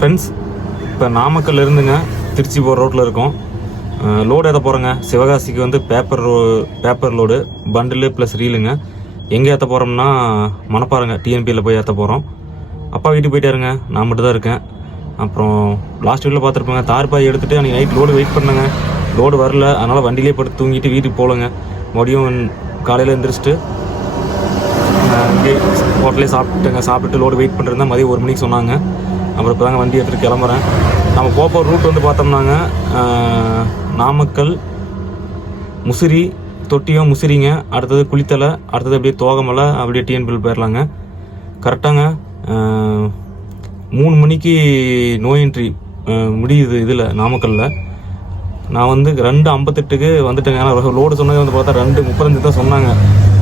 Friends இப்போ நாமக்கல் இருந்துங்க திருச்சி போகிற ரோட்டில் இருக்கோம். லோடு ஏற்ற போகிறோங்க சிவகாசிக்கு வந்து பேப்பர் ரோ பேப்பர் லோடு பண்டிலு ப்ளஸ் ரீலுங்க எங்கே ஏற்ற போகிறோம்னா மணப்பாருங்க டிஎன்பியில் போய் ஏற்ற போகிறோம் அப்பா வீட்டுக்கு போயிட்டாருங்க நான் மட்டும் தான் இருக்கேன். அப்புறம் லாஸ்ட் வீட்டில் பார்த்துருப்பேங்க. தார்பாய் எடுத்துகிட்டு அன்றைக்கி நைட் லோடு வெயிட் பண்ணுங்க. லோடு வரல. அதனால் வண்டியிலே படுத்து தூங்கிட்டு வீட்டுக்கு போகலங்க. மறுபடியும் காலையில் எழுந்திரிச்சிட்டு இங்கே ஹோட்டலே சாப்பிட்டுங்க. சாப்பிட்டு லோடு வெயிட் பண்ணிருந்தா மதியம் ஒரு மணிக்கு சொன்னாங்க. அப்புறம் இப்போ தாங்க வண்டி எடுத்துகிட்டு கிளம்புறேன். நம்ம போக போகிற ரூட் வந்து பார்த்தோம்னாங்க நாமக்கல் முசிறி தொட்டியும் முசிறிங்க அடுத்தது குளித்தலை அடுத்தது அப்படியே தோகமலை அப்படியே டிஎன்பில் போயிடலாங்க கரெக்டாங்க மூணு மணிக்கு நோய் என்ட்ரி முடியுது இதில் நாமக்கல்லில் நான் வந்து ரெண்டு ஐம்பத்தெட்டுக்கு வந்துட்டேங்க. ஏன்னா லோடு சொன்னது வந்து பார்த்தா ரெண்டு முப்பத்தஞ்சு தான் சொன்னாங்க.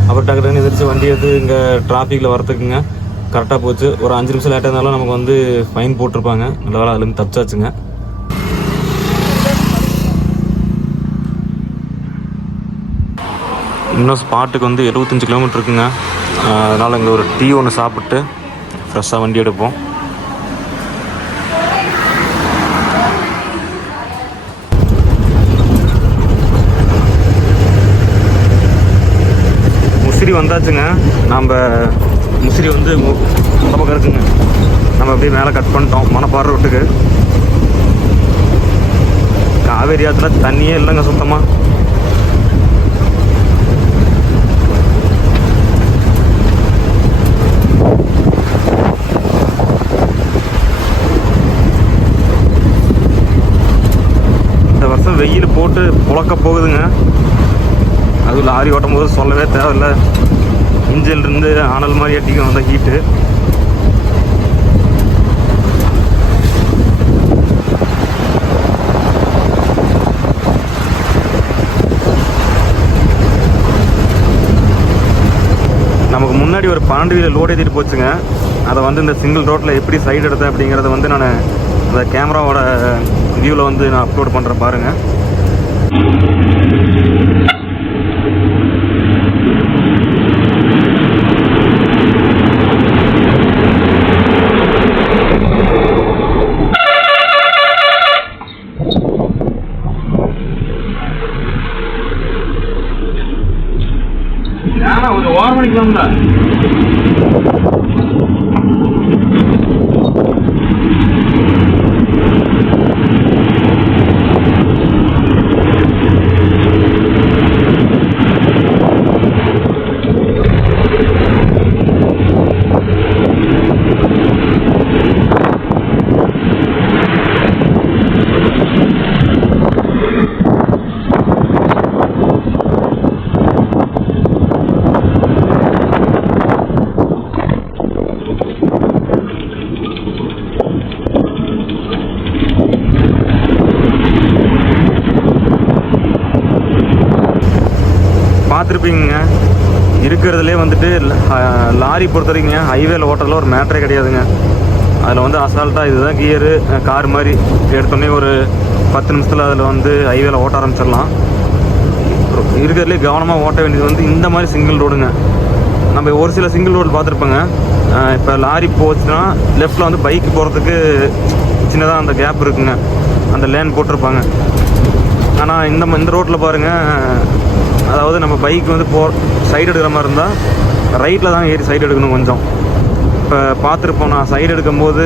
அப்புறம் டக்கு டக்குன்னு எதிர்த்து வண்டி எடுத்து இங்கே டிராஃபிக்கில் வரத்துக்குங்க கரெக்டாக போச்சு. ஒரு அஞ்சு நிமிஷம் லேட்டாக இருந்தாலும் நமக்கு வந்து ஃபைன் போட்டிருப்பாங்க. நல்ல வேலை அதுலேருந்து தப்பிச்சாச்சுங்க. இன்னும் ஸ்பாட்டுக்கு வந்து எழுபத்தஞ்சு கிலோமீட்டர் இருக்குங்க. அதனால் இங்கே ஒரு டீ ஒன்று சாப்பிட்டு ஃப்ரெஷ்ஷாக வண்டி எடுப்போம். முசிறி வந்தாச்சுங்க. நம்ம முசிறி வந்து மு- பக்கம் இருக்குங்க நம்ம அப்படியே மேலே கட் பண்ணிட்டோம் மணப்பாறை ரோட்டுக்கு. காவேரி ஆற்றுல தண்ணியே இல்லைங்க சுத்தமாக இந்த வருஷம் வெயில் போட்டு புழக்க போகுதுங்க. அதுவும் லாரி ஓட்டும் போது சொல்லவே தேவையில்லை. இன்ஜின்ல இருந்து ஆனல் மாதிரி அடிக்கும் அந்த ஹீட்டு நமக்கு முன்னாடி ஒரு பன்னெண்டு வீல லோடு ஏற்றிட்டு போச்சுங்க. அதை வந்து இந்த சிங்கிள் ரோட்டில் எப்படி சைடு எடுத்தேன் அப்படிங்கிறத வந்து நான் அந்த கேமராவோட வியூவில் வந்து நான் அப்லோட் பண்ணுறேன் பாருங்கள் onda. பொறுத்த வரைக்குங்க ஹைவேல ஓட்டுறதுல ஒரு மேட்டரே கிடையாதுங்க. அதில் வந்து அசால்ட்டாக இதுதான் கியரு கார் மாதிரி எடுத்தோடனே ஒரு பத்து நிமிஷத்தில் அதில் வந்து ஹைவேல ஓட்ட ஆரம்பிச்சிடலாம். இருக்கிறதுலே கவனமாக ஓட்ட வேண்டியது வந்து இந்த மாதிரி சிங்கிள் ரோடுங்க நம்ம ஒரு சில சிங்கிள் ரோடு பார்த்துருப்போங்க. இப்போ லாரி போச்சுன்னா லெஃப்டில் வந்து பைக் போகிறதுக்கு சின்னதாக அந்த கேப் இருக்குங்க. அந்த லேன் போட்டிருப்பாங்க. ஆனால் இந்த ம- இந்த ரோட்டில் பாருங்கள் அதாவது நம்ம பைக் வந்து போ சைடு எடுக்கிற மாதிரி இருந்தால் ரைட்டில் தான் ஏறி சைடு எடுக்கணும் கொஞ்சம். இப்போ பார்த்துருப்போம் நான் சைடு எடுக்கும்போது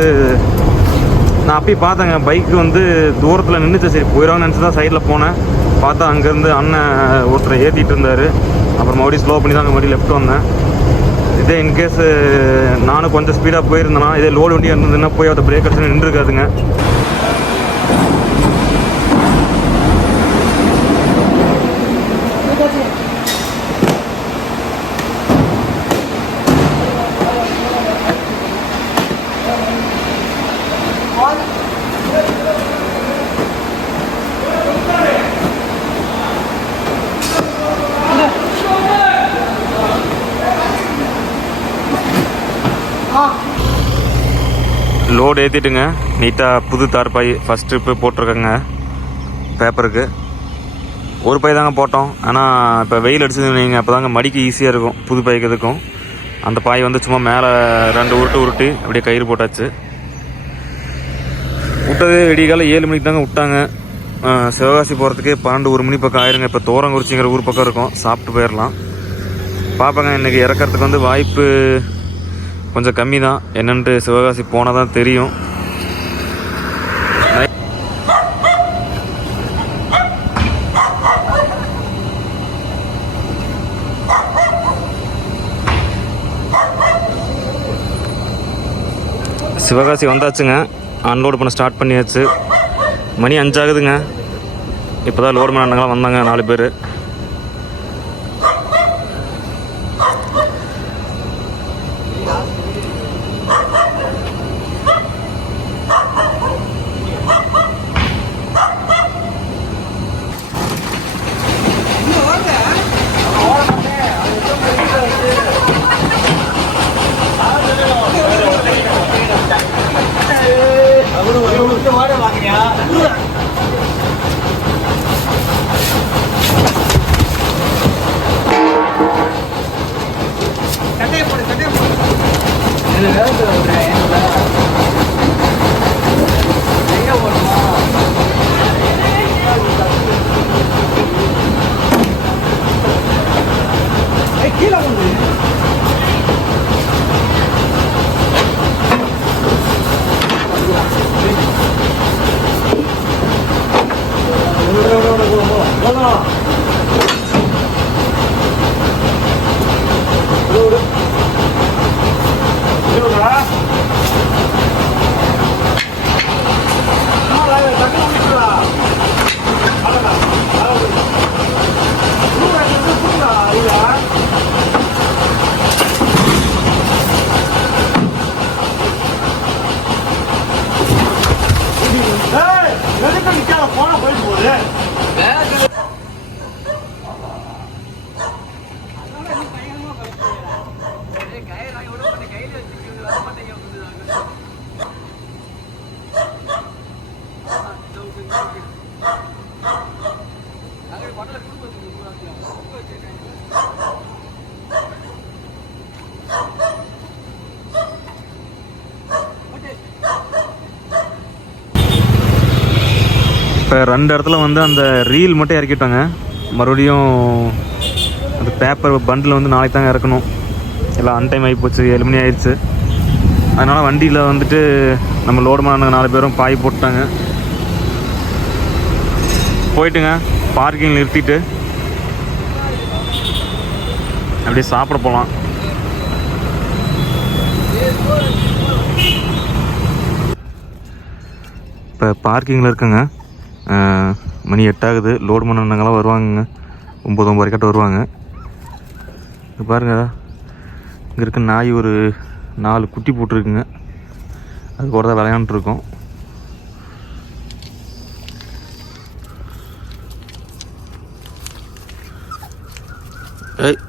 நான் அப்பயே பார்த்தேங்க. பைக்கு வந்து தூரத்தில் நின்றுச்சு சரி போயிடுவாங்கன்னு நினச்சி தான் சைடில் போனேன். பார்த்தா அங்கேருந்து அண்ணன் ஒருத்தர் ஏற்றிட்டு இருந்தார். அப்புறம் மறுபடியும் ஸ்லோ பண்ணி தான் அங்கே மறுபடியும் லெஃப்ட் வந்தேன். இதே இன்கேஸ் நானும் கொஞ்சம் ஸ்பீடாக போயிருந்தேன்னா இதே லோடு வண்டியாக இருந்ததுன்னா போய் அதை பிரேக் அடிச்சு நின்றுருக்காதுங்க. லோடு ஏற்றிட்டுங்க நீட்டாக புது தார்பாய் ஃபஸ்ட் ட்ரிப்பு போட்டிருக்கேங்க. பேப்பருக்கு ஒரு பை தாங்க போட்டோம். ஆனால் இப்போ வெயில் அடிச்சது நீங்கள் அப்போ தாங்க மடிக்கு ஈஸியாக இருக்கும் புது பைக்கிறதுக்கும் அந்த பாய் வந்து சும்மா மேலே ரெண்டு உருட்டு உருட்டி அப்படியே கயிறு போட்டாச்சு. விட்டது விடிகால ஏழு மணிக்கு தாங்க விட்டாங்க. சிவகாசி போகிறதுக்கு பன்னெண்டு ஒரு மணி பக்கம் ஆயிருங்க. இப்போ தோரங்குறிச்சிங்கிற ஊர் பக்கம் இருக்கும். சாப்பிட்டு போயிடலாம் பார்ப்பேங்க இன்றைக்கி இறக்கறதுக்கு வந்து வாய்ப்பு கொஞ்சம் கம்மி தான். என்னென்று சிவகாசி போனால் தான் தெரியும். சிவகாசி வந்தாச்சுங்க. அன்லோடு பண்ண ஸ்டார்ட் பண்ணியாச்சு. மணி அஞ்சாகுதுங்க. இப்போ தான் லோடு பண்ண அண்ணங்களாம் வந்தாங்க நாலு பேர். இப்போ ரெண்டு இடத்துல வந்து அந்த ரீல் மட்டும் இறக்கிட்டாங்க. மறுபடியும் அந்த பேப்பர் பண்டில் வந்து நாளைக்கு தாங்க இறக்கணும். எல்லாம் அன்டைம் ஆகிப்போச்சு ஏழு மணி ஆயிடுச்சு. அதனால் வண்டியில் வந்துட்டு நம்ம லோடு பண்ண நாலு பேரும் பாய் போட்டாங்க போயிட்டுங்க பார்க்கிங் நிறுத்திட்டு அப்படியே சாப்பிட போகலாம் இப்போ பார்க்கிங்கில் இருக்குங்க. மணி எட்டாகுது. லோடு பண்ணவங்கலாம் வருவாங்கங்க. ஒம்பது ஒம்பது வரைக்கும் வருவாங்க. இங்க பாருங்க. இங்கே இருக்க நாய் ஒரு நாலு குட்டி போட்டிருக்குங்க. அது கூட தான் விளையாண்டுருக்கோம். ஏய்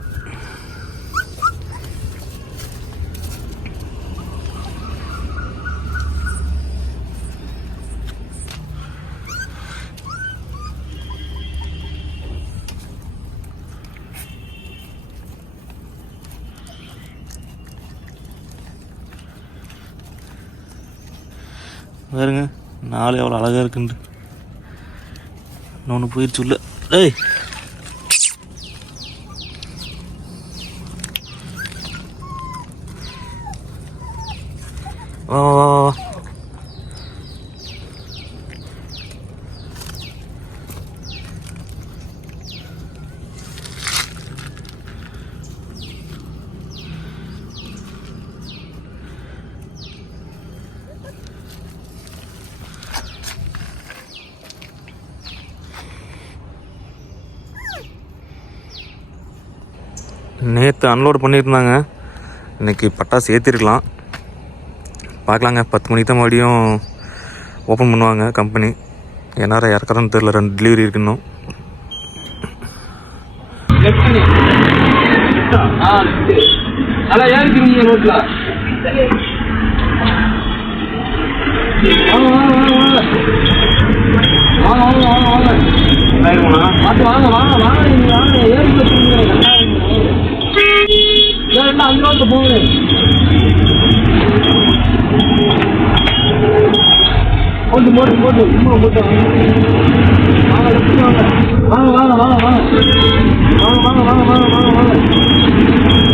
பாருங்க நாலு எவ்வளோ அழகாக இருக்குன்ட்டு. இன்னொன்று போயிடுச்சு உள்ள. ஏய்! நேற்று அன்லோட் பண்ணியிருந்தாங்க. இன்னைக்கு பட்டாசு ஏற்றிருக்கலாம் பார்க்கலாங்க. பத்து மணிக்கு தான் மறுபடியும் ஓப்பன் பண்ணுவாங்க கம்பெனி எந்நேரம் இறக்குறதுன்னு தெரில ரெண்டு டெலிவரி இருக்கு இன்னும். அதான் ஏறிக்கிறீங்க ரோட்ல வாங்க வாங்க வாங்க வாங்க. வாங்க ஏறி வச்சுருங்க ஏன் அந்த ரோட்டு போங்க போட்டு போட்டு சும்மா போட்டு வாங்க வாங்க வாங்க வாங்க வாங்க வாங்க வாங்க வாங்க வாங்க வாங்க வாங்க வாங்க வாங்க வாங்க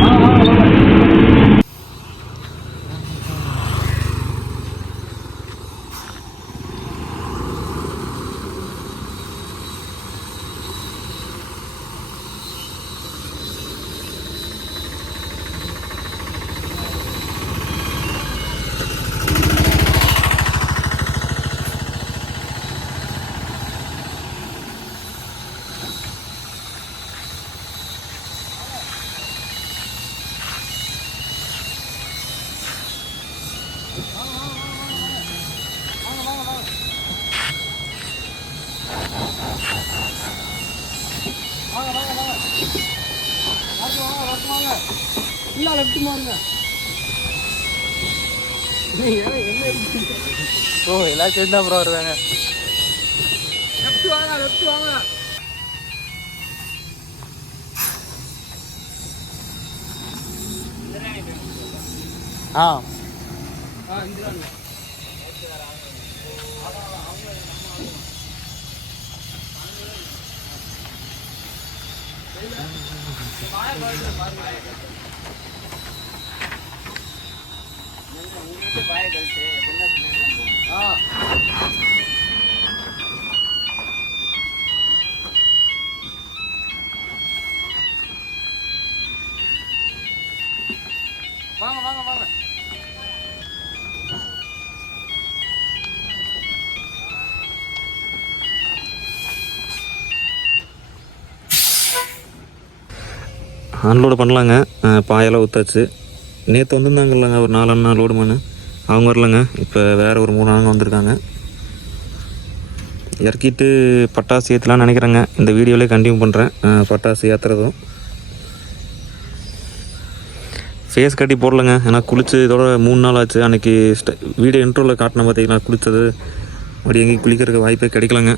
இல்லை லெஃப்ட் மாறுங்க ஓ எல்லாம் சேர்ந்து தான் ப்ரோ வருவாங்க. லெஃப்ட் வாங்க லெஃப்ட் வாங்க. ஆ. ஆ இந்திராங்க. ஆ. வாங்க வாங்க வாங்க. அன்லோடு பண்ணலாங்க. பாயெல்லாம் ஊற்றாச்சு நேற்று வந்திருந்தாங்கல்லங்க ஒரு நாலு அண்ணா லோடு மண்ணு அவங்க வரலங்க. இப்போ வேறு ஒரு மூணு ஆளுங்க வந்திருக்காங்க. இறக்கிட்டு பட்டாசு ஏற்றலாம்னு நினைக்கிறேங்க. இந்த வீடியோவிலே கண்டினியூ பண்ணுறேன் பட்டாசு ஏற்றுறதும் ஃபேஸ் கட்டி போடலங்க. ஏன்னா குளிச்சு இதோட மூணு நாள் ஆச்சு. அன்றைக்கி ஸ்ட வீடியோ இன்ட்ரோவில் காட்டின பார்த்தீங்கன்னா குளித்தது அப்படி எங்கேயும் குளிக்கிறதுக்கு வாய்ப்பே கிடைக்கலங்க.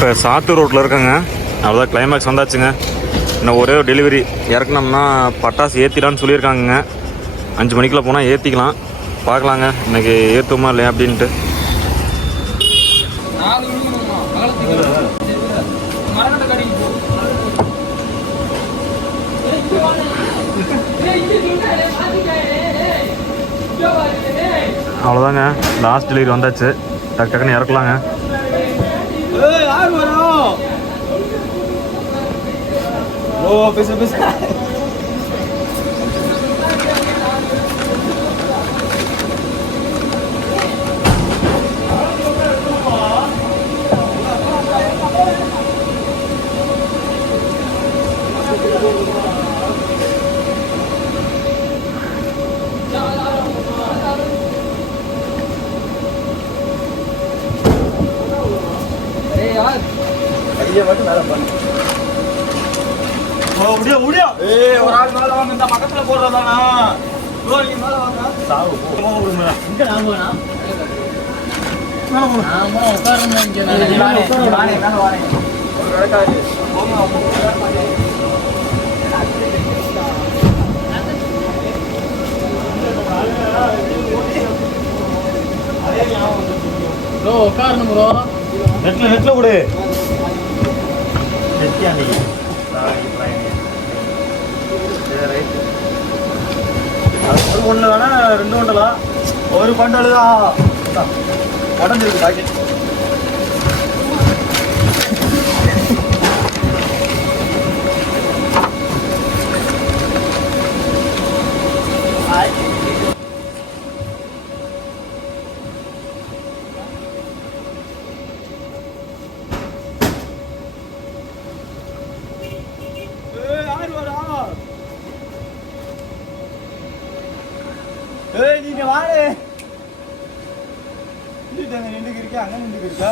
இப்போ சாத்தூர் ரோட்டில் இருக்கேங்க. அவ்வளோதான் கிளைமேக்ஸ் வந்தாச்சுங்க. இன்னும் ஒரே ஒரு டெலிவரி இறக்குனோம்னா பட்டாசு ஏற்றிடான்னு சொல்லியிருக்காங்கங்க. அஞ்சு மணிக்குள்ள போனால் ஏற்றிக்கலாம் பார்க்கலாங்க. இன்னைக்கு ஏற்றுமா இல்லையா அப்படின்ட்டு. அவ்வளோதாங்க லாஸ்ட் டெலிவரி வந்தாச்சு. டக்கு டக்குன்னு இறக்கலாங்க. Oh, besa-besa. ப்ரோ உட்காரணும் ப்ரோ நெட்டில் நெட்டில் கொடு. ஒன்று வேணா ரெண்டு ஒன்றலாம் ஒரு பண்டல் தான் உடஞ்சிருக்கு பாக்கெட். ஏய் நீங்க வாழ நின்றுக்கு இருக்கா அங்க நின்றுக்கு இருக்கா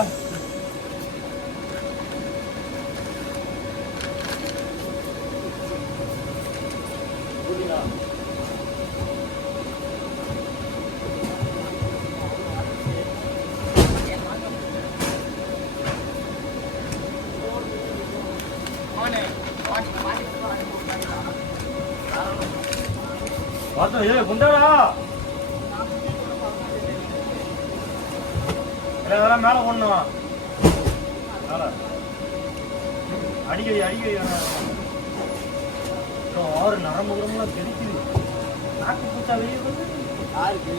அடிக்கடி அடிக்கடி ஆறு நரம்பு குரம்புலாம் தெரிக்குது நாக்கு பூச்சா வெளியே வந்து யாருக்கு?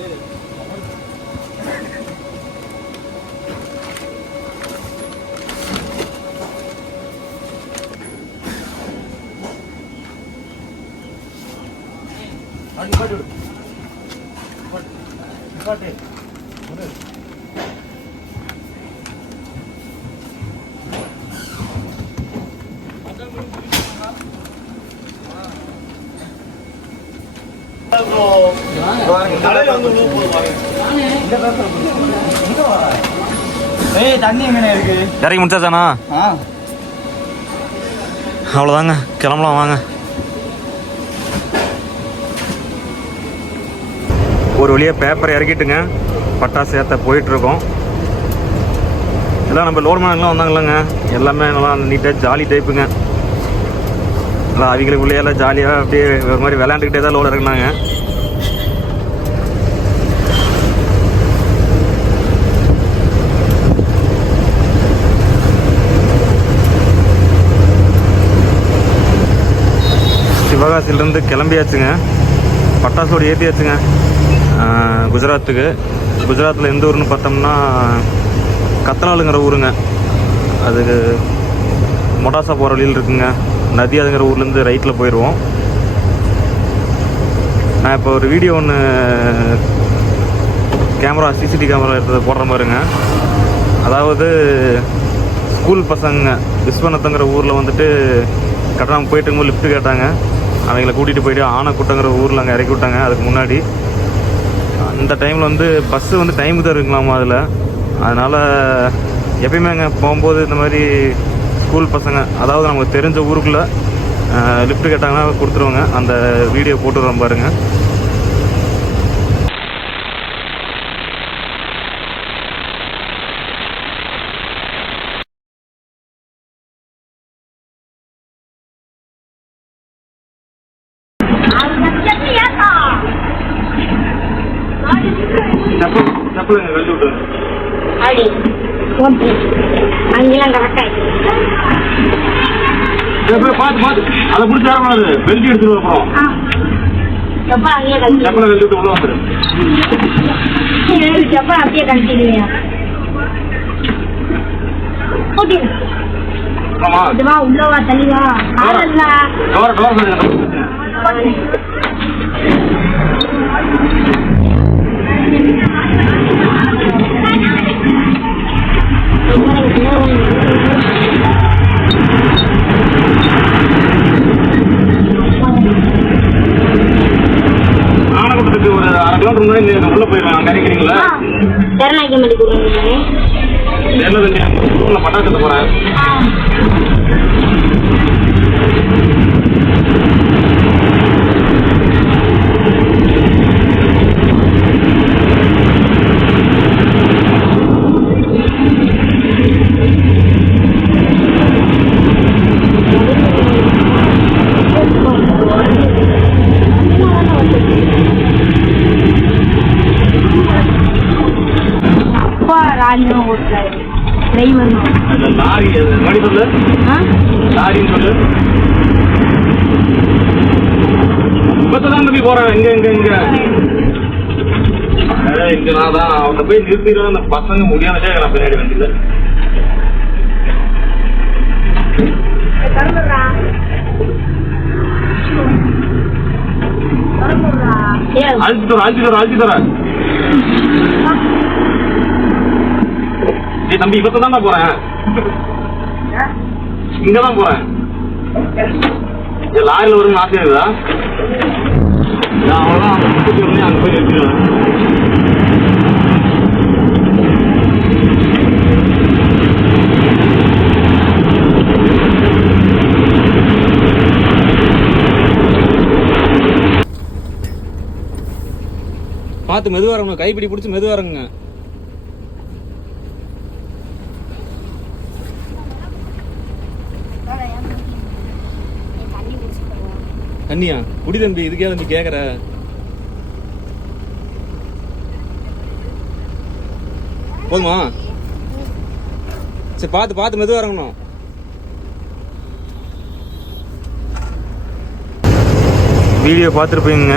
அடி பாட்டு விடு. பாட்டு. பாட்டு. விடு. தலையில வந்து விழுக போகுது பாருங்க. இந்த பேப்பர் இங்க வா. ஏய் தண்ணி எங்கண்ணே இருக்கு இறக்கி முடிச்சாச்சாண்ணா? அவ்வளோதாங்க கிளம்பலாம் வாங்க. ஒரு வழியாக பேப்பரை இறக்கிட்டுங்க. பட்டாசு ஏற்ற போயிட்டுருக்கோம். எல்லாம் நம்ம லோடு மேனெலாம் வந்தாங்கல்லங்க. எல்லாமே நல்லா நீட்டாக ஜாலி டைப்புங்க எல்லாம் அவங்களுக்குள்ளேயே எல்லாம் ஜாலியாக அப்படியே ஒரு மாதிரி விளையாண்டுக்கிட்டே தான் லோடு இறக்குனாங்க. சிவகாசிலேருந்து கிளம்பியாச்சுங்க. பட்டாசோடு ஏற்றியாச்சுங்க குஜராத்துக்கு. குஜராத்தில் எந்த ஊருன்னு பார்த்தோம்னா கத்தனாலுங்கிற ஊருங்க. அதுக்கு மொடாசா போகிற வழியில் இருக்குங்க. நதி அதுங்கிற ஊர்லேருந்து ரைட்டில் போயிடுவோம். நான் இப்போ ஒரு வீடியோ ஒன்று கேமரா சிசிடிவி கேமரா எடுத்து போடுற மாதிரிங்க. அதாவது ஸ்கூல் பசங்க விஸ்வநாத்தங்கிற ஊரில் வந்துட்டு கட்டணம் போயிட்டு இருக்கும்போது லிஃப்ட் கேட்டாங்க. அவங்கள கூட்டிகிட்டு போயிட்டு ஆனைக்குட்டங்கிற ஊரில் அங்கே இறக்கி விட்டாங்க. அதுக்கு முன்னாடி. அந்த டைமில் வந்து பஸ்ஸு வந்து டைமுக்கு தான் இருக்குங்களாமா அதில். அதனால் எப்பயுமே அங்கே போகும்போது இந்த மாதிரி ஸ்கூல் பசங்க அதாவது நமக்கு தெரிஞ்ச ஊருக்குள்ளே லிஃப்ட் கேட்டாங்கன்னா கொடுத்துருவாங்க. அந்த வீடியோ போட்டுடுறோம் பாருங்கள் அதை பெல்ட் எடுத்துட்டு ஆ. செப்பல் விட்டு உள்ள வந்துடு செப்பல் அப்படியே கழிச்சிடுவியா ஆமா. இதுவா உள்ளவா தள்ளிவா ஆளல்ல டோர் டோர் டிரைவர் அந்த லாரி மணி சொல்லு. லாரின்னு சொல்லு. இப்பதான் தம்பி போறேன் இங்க இங்க இங்க. இங்க நான் தான் அவங்க போய் நிறுத்திடுவேன். அந்த பசங்க முடியாதே நான் பின்னாடி வண்டியில. அழிச்சு தர அழிச்சு தர அழிச்சு தர ஏய் தம்பி இப்ப தான் போறேன் இங்கதான் போறேன். லாரில வரும்னு ஆசை இருக்குதா? நான் அவ்வளோதான் அங்கே போய் பார்த்து மெதுவாரங்க கைப்பிடி பிடிச்சி மெதுவாரங்க தண்ணியா? குடி தம்பி இதுக்கே தம்பி கேட்குற போதுமா? சரி பார்த்து பார்த்து மெதுவாக இறங்கணும். வீடியோ பார்த்துருப்பீங்க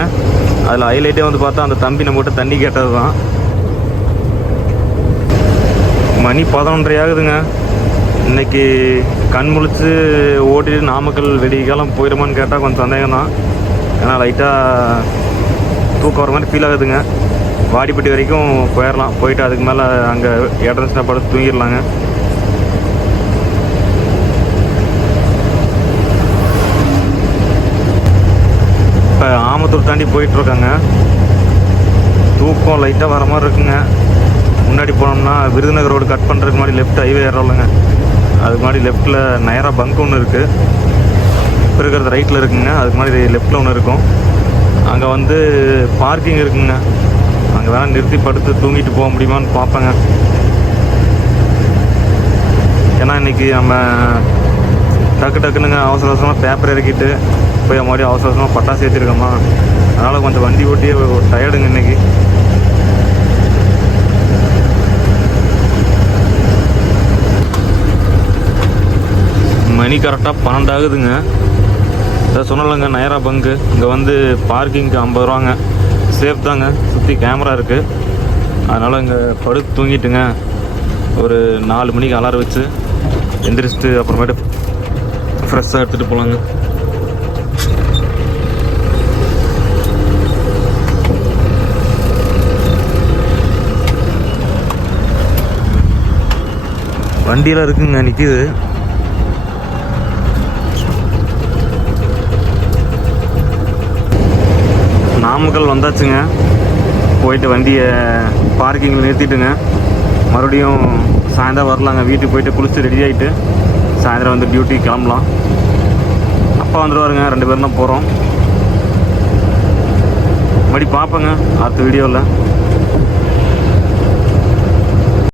அதில் ஹைலைட்டே வந்து பார்த்தா அந்த தம்பி நம்மகிட்ட தண்ணி கேட்டது தான் மணி பதினொன்றரை ஆகுதுங்க. இன்னைக்கு கண் முழிச்சு ஓட்டிட்டு நாமக்கல் வெடிக்காலம் போயிடுமான்னு கேட்டால் கொஞ்சம் சந்தேகம் தான் ஏன்னா லைட்டாக தூக்கம் வர மாதிரி ஃபீல் ஆகுதுங்க. வாடிப்பட்டி வரைக்கும் போயிடலாம் போயிட்டு அதுக்கு மேலே அங்கே இடம்ஸ்னா படுத்து தூங்கிடலாங்க. இப்போ ஆமத்தூர் தாண்டி போயிட்டுருக்காங்க. தூக்கம் லைட்டாக வர மாதிரி இருக்குங்க. முன்னாடி போனோம்னா விருதுநகர் ரோடு கட் பண்ணுறதுக்கு முன்னாடி லெஃப்ட் ஹைவே ஏறோம்லங்க. அதுக்கு முன்னாடி லெஃப்ட்டில் நயரா பங்க் ஒன்று இருக்குது இப்போ இருக்கிறது ரைட்டில் இருக்குங்க. அதுக்கு முன்னாடி லெஃப்ட்டில் ஒன்று இருக்கும். அங்கே வந்து பார்க்கிங் இருக்குங்க. அங்கே வேணால் நிறுத்தி படுத்து தூங்கிட்டு போக முடியுமான்னு பார்ப்பேங்க. ஏன்னா இன்றைக்கி நம்ம டக்கு டக்குனுங்க அவசர அவசரமாக பேப்பர் இறக்கிட்டு போய் மறுபடியும் அவசர அவசரமாக பட்டாசு ஏற்றிருக்கோமா அதனால் கொஞ்சம் வண்டி ஓட்டியே டயர்டுங்க இன்னைக்கு. மணி கரெக்டாக பன்னெண்டு ஆகுதுங்க இதை சொன்னலங்க நயரா பங்கு இங்கே வந்து பார்க்கிங்க்கு ஐம்பது ரூபாங்க. சேஃப் தாங்க. சுற்றி கேமரா இருக்குது அதனால் இங்கே படுத்து தூங்கிட்டுங்க. ஒரு நாலு மணிக்கு அலாரம் வச்சு எந்திரிச்சிட்டு அப்புறமேட்டு ஃப்ரெஷ்ஷாக எடுத்துகிட்டு போகலாங்க வண்டியெல்லாம் இருக்குங்க நிற்கிது நாமக்கல் வந்தாச்சுங்க. போயிட்டு வண்டியை பார்க்கிங்கில் நிறுத்திட்டுங்க. மறுபடியும் சாயந்தரம் வரலாங்க. வீட்டுக்கு போயிட்டு குளிச்சு ரெடி ஆகிட்டு சாயந்தரம் வந்து டியூட்டி கிளம்பலாம். அப்பா வந்துடுவாருங்க ரெண்டு பேரும் தான் போகிறோம் மறுபடி பார்ப்பேங்க. அடுத்த வீடியோவில்